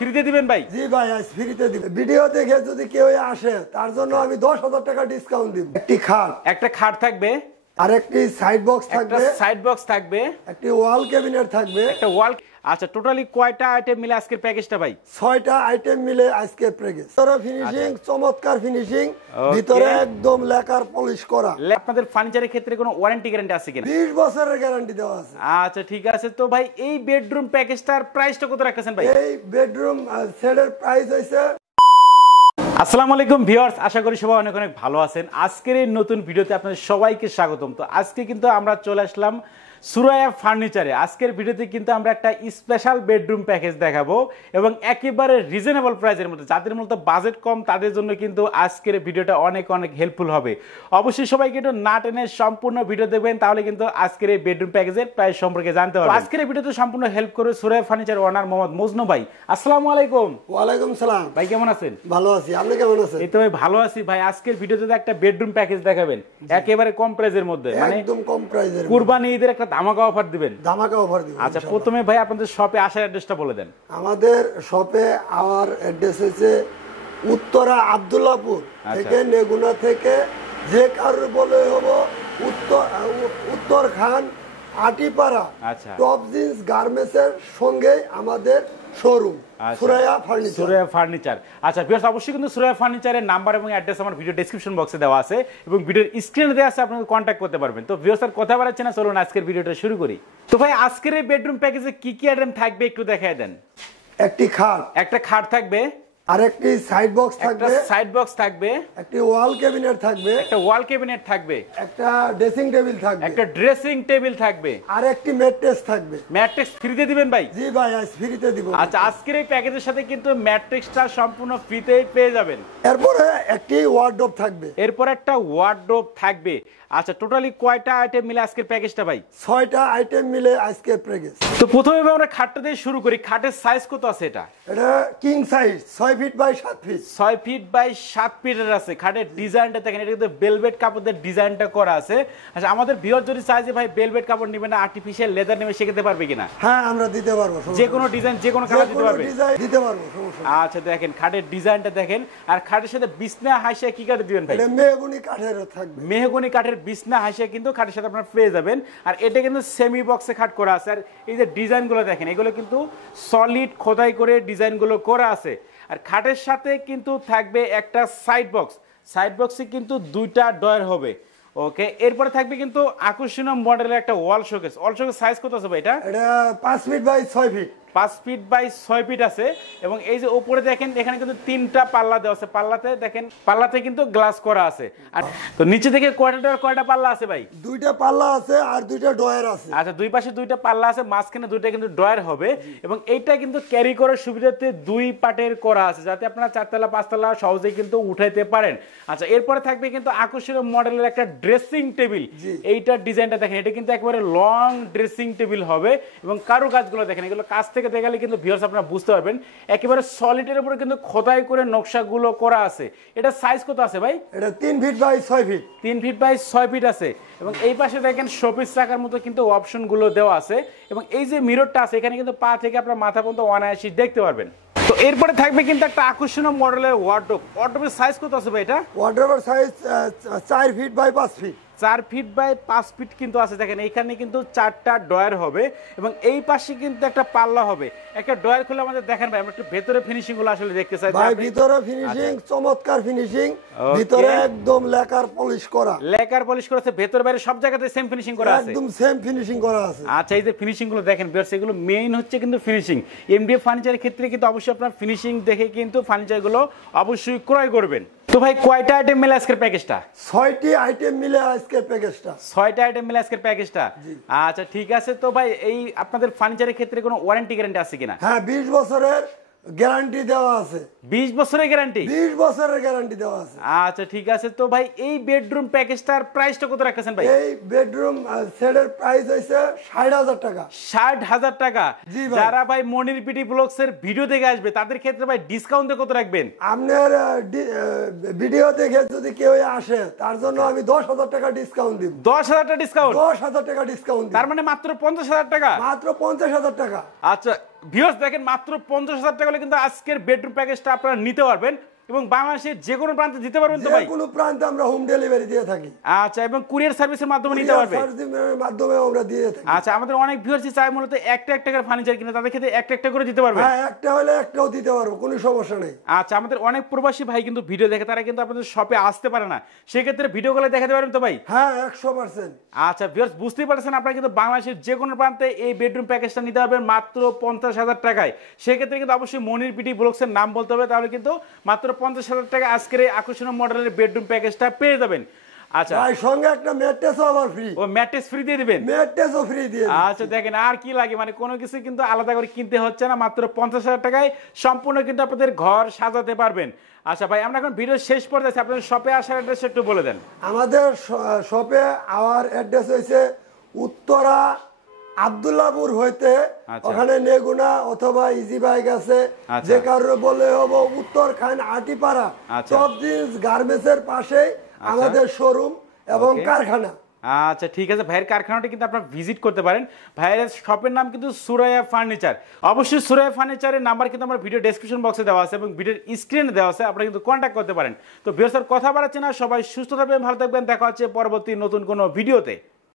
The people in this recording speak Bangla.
ফ্রিতে দিবেন ভাই? জি ভাই, আজ ফ্রিতে দিবেন। ভিডিও দেখে যদি কেউ আসে তার জন্য আমি 10,000 টাকা ডিসকাউন্ট দিব। একটা খাট থাকবে, আর একটি সাইড বক্স থাকবে, সাইড বক্স থাকবে, একটি ওয়াল ক্যাবিনেট থাকবে, একটা ওয়াল। আচ্ছা, টোটালি কয়টা আইটেম মিলে আজকের প্যাকেজটা ভাই? 6টা আইটেম মিলে আজকের প্যাকেজ। ভিতরে ফিনিশিং চমৎকার ফিনিশিং, ভিতরে একদম লেকার পলিশ করা। আপনাদের ফার্নিচারের ক্ষেত্রে কোনো ওয়ারেন্টি গ্যারান্টি আছে কিনা? 20 বছরের গ্যারান্টি দেওয়া আছে। আচ্ছা ঠিক আছে। তো ভাই এই বেডরুম প্যাকেজটার প্রাইসটা কত রাখতেছেন ভাই? এই বেডরুম সেটের প্রাইস হইছে। আসসালামু আলাইকুম ভিউয়ার্স, আশা করি সবাই অনেক অনেক ভালো আছেন। আজকের এই নতুন ভিডিওতে আপনাদের সবাইকে স্বাগতম। তো আজকে কিন্তু আমরা চলে আসলাম সুরাইয়া ফার্নিচারে। আজকের ভিডিওতে কিন্তু আমরা একটা স্পেশাল বেডরুম প্যাকেজ দেখাবো এবং একেবারে রিজনেবল প্রাইসের মধ্যে। যাদের মূলত বাজেট কম তাদের জন্য কিন্তু আজকের ভিডিওটা অনেক অনেক হেল্পফুল হবে। অবশ্যই সবাইকে একটু না টেনে সম্পূর্ণ ভিডিও দেখবেন, তাহলে কিন্তু আজকের এই বেডরুম প্যাকেজের প্রাইস সম্পর্কে জানতে পারবেন। আজকের এই ভিডিওতে সম্পূর্ণ হেল্প করে সুরাইয়া ফার্নিচার ওনার মোহাম্মদ মজনু ভাই। আসসালামু আলাইকুম। ওয়ালাইকুম সালাম। ভাই কেমন আছেন? ভালো আছি, আপনি কেমন আছেন? এই তো ভাই ভালো আছি ভাই। আজকের ভিডিওতে একটা বেডরুম প্যাকেজ দেখাবেন একেবারে কম প্রাইসের মধ্যে, মানে একদম কম প্রাইসের, কুরবানি ঈদের একটা ধামাকা অফার দিবেন। ধামাকা অফার দিব। আচ্ছা, প্রথমে ভাই আপনাদের শপে আসার অ্যাড্রেসটা বলে দেন। আমাদের শপে আওয়ার অ্যাড্রেস হচ্ছে উত্তরা আব্দুল্লাহপুর থেকে, নেগুনা থেকে যে কারোর বলে হবো উত্তর খান আটিপাড়া। আচ্ছা, টপ জিন্স গার্মেন্টসের সঙ্গে আমাদের showroom Suraiya furniture. Suraiya furniture. আচ্ছা ভিউয়ার্স, অবশ্যই কিন্তু সুরাইয়া ফার্নিচারের নাম্বার এবং অ্যাড্রেস আমার ভিডিও ডেসক্রিপশন বক্সে দেওয়া আছে এবং ভিডিওর স্ক্রিনে দেওয়া আছে, আপনারা কন্ট্যাক্ট করতে পারবেন। তো ভিউয়ার্স আর কথা বাড়াচ্ছি না, চলুন আজকের ভিডিওটা শুরু করি। তো ভাই আজকের এই বেডরুম প্যাকেজে কি কি আইটেম থাকবে একটু দেখায় দেন। একটা খাট থাকবে, আর একটি সাইড বক্স থাকবে, সাইড বক্স থাকবে, একটি ওয়াল ক্যাবিনেট থাকবে, একটা ওয়াল ক্যাবিনেট থাকবে, একটা ড্রেসিং টেবিল থাকবে, একটা ড্রেসিং টেবিল থাকবে, আর একটি ম্যাট্রেস থাকবে। ম্যাট্রেস ফ্রিতে দিবেন ভাই? জি ভাই, আজ ফ্রিতে দিব। আচ্ছা, আজকের এই প্যাকেজের সাথে কিন্তু ম্যাট্রেসটা সম্পূর্ণ ফ্রিতেই পেয়ে যাবেন। এরপরে একটি ওয়ার্ডরোব থাকবে, এরপর একটা ওয়ার্ডরোব থাকবে। আচ্ছা, টোটালি কয়টা আইটেম মিলে আজকের প্যাকেজটা ভাই? 6টা আইটেম মিলে আজকের প্যাকেজ। তো প্রথমে আমরা খাটটা দিয়ে শুরু করি। খাটের সাইজ কত আছে এটা? এটা king size, 6 feet by 7 feet. 6 feet by 7 ফিটের আছে। খাটের ডিজাইনটা দেখেন, এটা কিন্তু ভেলভেট কাপড়ের ডিজাইনটা করা আছে। আচ্ছা, আমাদের ভিউয়ার যদি চাইছে ভাই ভেলভেট কাপড় নেবেন না আর্টিফিশিয়াল লেদার নেবে, সেক্ষেত্রে পারবে কিনা? হ্যাঁ, আমরা দিতে পারবো। যে কোনো ডিজাইন, যে কোনো কালার দিতে পারবে? দিতে পারবো, সমস্যা নেই। আচ্ছা দেখেন খাটের ডিজাইনটা দেখেন। আর খাটের সাথে বিছনা হাসিয়া কি কাঠের দিবেন ভাই? এটা মেহগনি কাঠের থাকবে। মেহগনি কাঠের বিছনা হাসিয়া কিন্তু খাটের সাথে আপনারা পেয়ে যাবেন। আর এটা কিন্তু সেমি বক্সে খাট করা আছে। আর এই যে ডিজাইনগুলো দেখেন, এগুলো কিন্তু সলিড খোদাই করে ডিজাইনগুলো করা আছে। আর খাটের সাথে কিন্তু থাকবে একটা সাইড বক্স। সাইড বক্সে কিন্তু 2টা ডয়ার হবে। ওকে, এরপরে থাকবে কিন্তু আকর্ষণীয় মডেলের একটা wall showcase. Wall showcase size কত আছে ভাই এটা? এটা 5 feet by 6 feet. 5 feet by 6 feet আছে। এবং এই যে উপরে দেখেন, এখানে কিন্তু 3টা পাল্লা দেওয়া আছে। পাল্লাতে দেখেন, পাল্লাতে কিন্তু গ্লাস করা আছে। আর তো নিচে থেকে কয়টা পাল্লা আছে ভাই? 2টা পাল্লা আছে আর 2টা ডয়ার আছে। আচ্ছা, দুই পাশে 2টা পাল্লা আছে, মাঝখানে 2টা কিন্তু ডয়ার হবে। এবং এইটা কিন্তু ক্যারি করার সুবিধাতে 2 পার্টের করা আছে, যাতে আপনারা 4তলা 5তলা সহজেই কিন্তু উঠাইতে পারেন। আচ্ছা, এরপরে থাকবে কিন্তু আকর্ষণীয় মডেলের একটা ড্রেসিং টেবিল। এইটার ডিজাইনটা দেখেন, এটা কিন্তু একেবারে লং ড্রেসিং টেবিল হবে। এবং কারুকাজগুলো দেখেন, এগুলো কাছ থেকে দেখলে কিন্তু ভিউয়ার্স আপনারা বুঝতে পারবেন একেবারে সলিডের উপরে কিন্তু খোদাই করে নকশাগুলো করা আছে। এটা সাইজ কত আছে ভাই? এটা 3 feet by 6 feet. 3 feet by 6 feet আছে। এবং এই পাশে দেখেন শোপিস রাখার মতো কিন্তু অপশনগুলো দেওয়া আছে। এবং এই যে মিররটা আছে, এখানে কিন্তু পা থেকে আপনার মাথা পর্যন্ত অনায়াসই দেখতে পারবেন। তো এরপরে থাকবে কিন্তু একটা আকর্ষণীয় মডেলের ওয়ার্ডরোব। ওয়ার্ডরোবের সাইজ কত আছে ভাই এটা? ওয়ার্ডরোবের size 4 feet by 5 feet. 4 feet by 5 feet কিন্তু আছে। দেখেন এইখানে কিন্তু 4টা ডয়ার হবে এবং এই পাশে কিন্তু একটা পাল্লা হবে। একটা ডয়ার খুলে আমাদের দেখেন ভাই, আমরা একটু ভেতরে ফিনিশিং গুলো আসলে দেখতে চাই ভাই। ভিতরে ফিনিশিং চমৎকার ফিনিশিং, ভিতরে একদম লেকার পলিশ করা। লেকার পলিশ করা আছে, ভেতর বাইরে সব জায়গাতে সেম ফিনিশিং করা আছে, একদম সেম ফিনিশিং করা আছে। আচ্ছা, এই যে ফিনিশিং গুলো দেখেন ভিউয়ার্স, এগুলো মেইন হচ্ছে কিন্তু ফিনিশিং। এমডিএফ ফার্নিচারের ক্ষেত্রে কিন্তু অবশ্যই আপনারা ফিনিশিং দেখে কিন্তু ফার্নিচার গুলো অবশ্যই ক্রয় করবেন। তো ভাই কয়টা আইটেম মিলে আজকের প্যাকেজটা? 6টি আইটেম মিলে আজকের প্যাকেজটা। 6টা আইটেম মিলে আজকের প্যাকেজটা। আচ্ছা ঠিক আছে। তো ভাই এই আপনাদের ফার্নিচারের ক্ষেত্রে কোনো ওয়ারেন্টি গ্যারান্টি আছে কিনা? হ্যাঁ, 20 বছরের গ্যারান্টি দেওয়া আছে। 20 বছরের গ্যারান্টি? 20 বছরের গ্যারান্টি দেওয়া আছে। আচ্ছা ঠিক আছে। তো ভাই এই বেডরুম প্যাকেজটার প্রাইসটা কত রাখতেছেন ভাই? এই বেডরুম সেটের প্রাইস হইছে 60,000 টাকা। 60,000 টাকা। যারা ভাই মনির পিটি ব্লগস এর ভিডিও দেখে আসবে তাদের ক্ষেত্রে ভাই ডিসকাউন্টে কত রাখবেন? আপনার ভিডিও দেখে যদি কেউ আসে তার জন্য আমি 10,000 টাকা ডিসকাউন্ট দিব। 10,000 টাকা ডিসকাউন্ট? 10,000 টাকা ডিসকাউন্ট। তার মানে মাত্র 50,000 টাকা? মাত্র 50,000 টাকা। আচ্ছা ভিউয়ার্স দেখেন মাত্র 50,000 টাকা হলে কিন্তু আজকের বেডরুম প্যাকেজটা আপনারা নিতে পারবেন এবং বাংলাদেশের যে কোনো প্রান্তে দিতে পারবেন তো ভাই? যে কোনো প্রান্তে আমরা হোম ডেলিভারি দিয়ে থাকি। আচ্ছা, এবং কুরিয়ার সার্ভিসের মাধ্যমে নিতে পারবে? সার্ভিসের মাধ্যমে আমরা দিয়ে থাকি। আচ্ছা, আমাদের অনেক ভিউয়ার্সই চায় মূলত একটা একটা করে ফার্নিচার কিনে, তাদের ক্ষেত্রে একটা একটা করে দিতে পারবে? হ্যাঁ, একটা হলে একটাও দিতে পারবো, কোনো সমস্যা নেই। আচ্ছা, আমাদের অনেক প্রবাসী ভাই কিন্তু ভিডিও দেখে, তারা কিন্তু আপনাদের শপে আসতে পারে না, সেক্ষেত্রে ভিডিও কলে দেখাতে পারবেন তো ভাই? হ্যাঁ, 100%। আচ্ছা ভিউয়ার্স, বুঝতেই পারছেন আপনারা কিন্তু বাংলাদেশের যে কোনো প্রান্তে এই বেডরুম প্যাকেজটা নিতে পারবেন মাত্র 50,000 টাকায়। সেক্ষেত্রে কিন্তু অবশ্যই মনির পিটি ব্লগসের নাম বলতে হবে, তাহলে কিন্তু মাত্র 50,000 টাকা আজকের এই আকর্ষণীয় মডেলের বেডরুম প্যাকেজটা পেয়ে যাবেন। আচ্ছা, ভাই সঙ্গে একটা ম্যাট্রেসও আবার ফ্রি। ও ম্যাট্রেস ফ্রি দিয়ে দিবেন? ম্যাট্রেসও ফ্রি দিয়ে। আচ্ছা দেখেন, আর কি লাগে, মানে কোনো কিছু কিন্তু আলাদা করে কিনতে হচ্ছে না, মাত্র 50,000 টাকায় সম্পূর্ণ কিন্তু আপনাদের ঘর সাজাতে পারবেন। আচ্ছা ভাই, আমরা এখন ভিডিও শেষ পর্যায়ে আছি, আপনাদের শপে আসার অ্যাড্রেস একটু বলে দেন। আমাদের শপে আওয়ার অ্যাড্রেস হইছে উত্তরা আব্দুল্লাহপুর হইতে, ওখানে নেগুনা অথবা ইজি বাইক আছে, যে কারণে বলে হবো উত্তর খান আটিপাড়া টপ জিন্স গার্মেন্টসের পাশে আমাদের শোরুম এবং কারখানা। আচ্ছা ঠিক আছে, ভাইয়ের কারখানাটা কিন্তু আপনারা ভিজিট করতে পারেন। ভাইয়ের শপের নাম কিন্তু সুরাইয়া ফার্নিচার। অবশ্যই সুরাইয়া ফার্নিচারের নাম্বার কিন্তু আমার ভিডিও ডেসক্রিপশন বক্সে দেওয়া আছে এবং ভিডিওর স্ক্রিনে দেওয়া আছে, আপনারা কিন্তু কন্ট্যাক্ট করতে পারেন। তো ভিউয়ার্স, কথা বাড়াচ্ছি না, সবাই সুস্থ থাকবেন, ভালো থাকবেন, দেখা হচ্ছে পরবর্তী নতুন কোনো ভিডিওতে।